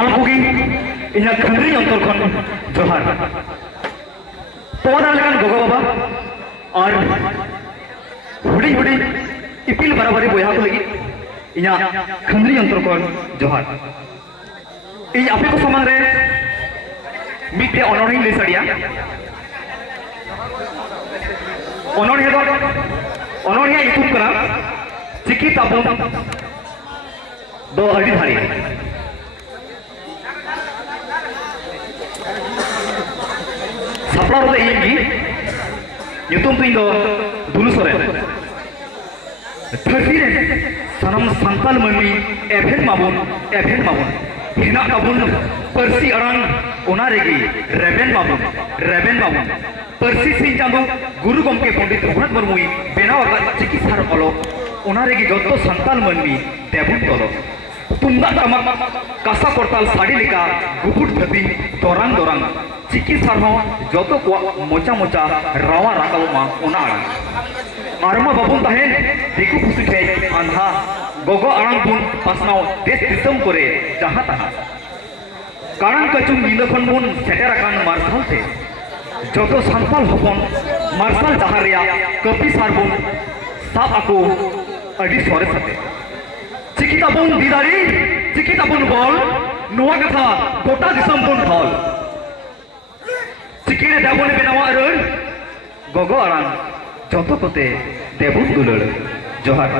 ᱥᱟᱱᱟᱢ ᱠᱚᱜᱮ ᱤᱧᱟᱹᱜ ᱠᱷᱟᱹᱱᱫᱨᱤ ᱚᱱᱛᱚᱨ ᱠᱷᱚᱱ ᱡᱚᱦᱟᱨ ᱯᱚᱫᱟ ᱞᱮᱠᱟᱱ ᱜᱚᱜᱚ ᱵᱟᱵᱟ ᱟᱨ ᱦᱩᱰᱤᱧ ᱦᱩᱰᱤᱧ ᱤᱯᱤᱞ ᱵᱟᱨᱟᱵᱟᱨᱤ ᱵᱚᱭᱦᱟ ᱠᱚ ᱞᱟᱹᱜᱤᱫ ᱤᱧᱟᱹᱜ ᱠᱷᱟᱹᱱᱫᱨᱤ ᱚᱱᱛᱚᱨ ᱠᱷᱚᱱ ᱡᱚᱦᱟर ᱤᱧ ᱟᱯᱮ ᱠᱚ ᱥᱟᱢᱟᱝ ᱨᱮ ᱢᱤᱫᱴᱮᱱ ᱚᱱᱚᱬᱦᱮᱧ ᱞᱟᱹᱭ ᱥᱟᱰᱮᱭᱟ ᱚᱱᱚᱬᱦᱮ ᱫᱚ ᱚᱱᱚᱬᱦᱮᱭᱟᱜ ᱧᱩᱛᱩᱢ ᱠᱟᱱᱟ ᱪᱤᱠᱤ ᱛᱟᱵᱚᱱ ᱫᱚ ᱟᱹᱰᱤ ᱫᱷᱟᱹᱨᱤ ᱥᱟᱯᱲᱟᱣ ᱨᱮᱫᱚ ᱤᱧ ᱜᱮ ᱧᱩᱛᱩᱢ ᱛᱤᱧ ᱫᱚ ᱫᱩᱞᱩ ᱥᱚᱨᱮᱱ ᱫᱷᱟᱹᱨᱛᱤ ᱨᱮ ᱥᱟᱱᱟᱢ ᱥᱟᱱᱛᱟᱲ ᱢᱟᱹᱱᱢᱤ ᱮᱵᱷᱮᱱ ᱢᱟᱵᱚᱱ ᱦᱮᱱᱟᱜ ᱛᱟᱵᱚᱱ ᱯᱟᱹᱨᱥᱤ ᱟᱲᱟᱝ ᱚᱱᱟ ᱨᱮᱜᱮ ᱨᱮᱵᱮᱱ ᱢᱟᱵᱚᱱ ᱯᱟᱹᱨᱥᱤ ᱥᱤᱧ ᱪᱟᱸᱫᱳ ᱜᱩᱨᱩ ᱜᱚᱢᱠᱮ ᱯᱚᱸᱰᱤᱛ ᱨᱚᱜᱷᱩᱱᱟᱛᱷ ᱢᱩᱨᱢᱩᱭ ᱵᱮᱱᱟᱣ ᱟᱠᱟᱫ ᱪᱤᱠᱤ ᱥᱟᱨ ᱚᱞᱚᱜ ᱚᱱᱟ ᱨᱮᱜᱮ ᱡᱚᱛᱚ ᱥᱟᱱᱛᱟᱲ ᱢᱟᱹᱱᱢᱤ ᱫᱮᱵᱚᱱ ᱛᱚᱞᱚᱜ ᱛᱩᱢᱫᱟᱜ ᱴᱟᱢᱟᱠ ᱠᱟᱥᱟ ᱠᱚᱨᱛᱟᱞ ᱥᱟᱰᱮ ᱞᱮᱠᱟ ᱜᱩᱯᱩᱴ ᱫᱷᱟᱹᱵᱤ ᱫᱚᱨᱟᱝ ᱫᱚᱨᱟᱝ ᱪᱤᱠᱤ ᱥᱟᱨ ᱦᱚᱸ ᱡᱚᱛᱚ ᱠᱚᱣᱟᱜ ᱢᱚᱪᱟ ᱨᱟᱣᱟ ᱨᱟᱠᱟᱵᱚᱜ ᱢᱟ ᱚᱱᱟ ᱟᱲᱟᱝ ᱟᱨᱢᱟ ᱵᱟᱵᱚᱱ ᱛᱟᱦᱮᱱ ᱫᱤᱠᱩ ᱯᱩᱥᱤ ᱴᱷᱮᱡ ᱟᱸᱫᱷᱟ ᱜᱚᱜᱚ ᱟᱲᱟᱝ ᱵᱚᱱ ᱯᱟᱥᱱᱟᱣ ᱫᱮᱥ ᱫᱤᱥᱚᱢ ᱠᱚᱨᱮ ᱡᱟᱦᱟᱸ ᱛᱟᱦᱟᱸ ᱠᱟᱲᱟᱝ ᱠᱟᱪᱩᱝ ᱧᱤᱫᱟᱹ ᱠᱷᱚᱱ ᱵᱚᱱ ᱥᱮᱴᱮᱨ ᱟᱠᱟᱱ ᱢᱟᱨᱥᱟᱞ ᱛᱮ ᱡᱚᱛᱚ ᱥᱟᱱᱛᱟᱲ ᱦᱚᱯᱚᱱ ᱢᱟᱨᱥᱟᱞ ᱰᱟᱦᱟᱨ ᱨᱮᱭᱟᱜ ᱠᱟᱹᱯᱤ ᱥᱟᱨ ᱵᱚᱱ ᱥᱟᱵ ᱟᱠᱚ ᱟᱹᱰᱤ ᱥᱚᱨᱮᱥ ᱟᱛᱮ ᱪᱤᱠᱤ ᱛᱟᱵᱚᱱ ᱫᱤᱫᱟᱹᱲᱤ ᱪᱤᱠᱤ ᱛᱟᱵᱚᱱ ᱵᱚᱞ ᱱᱚᱣᱟ ᱠᱟᱛᱷᱟ ᱜᱚᱴᱟ ᱫᱤᱥᱚᱢ ᱵᱚᱱ ᱰᱷᱚᱞ ᱪᱤᱠᱤ ᱨᱮ ᱫᱮᱵᱚᱱ ᱵᱮᱱᱟᱣᱟ ᱨᱟᱹᱲ ᱜᱚᱜᱚ ᱟᱲᱟᱝ ᱡᱚᱛᱚ ᱠᱚᱛᱮ ᱫᱮᱵᱚᱱ ᱫᱩᱞᱟᱹᱲ ᱡᱚᱦᱟᱨ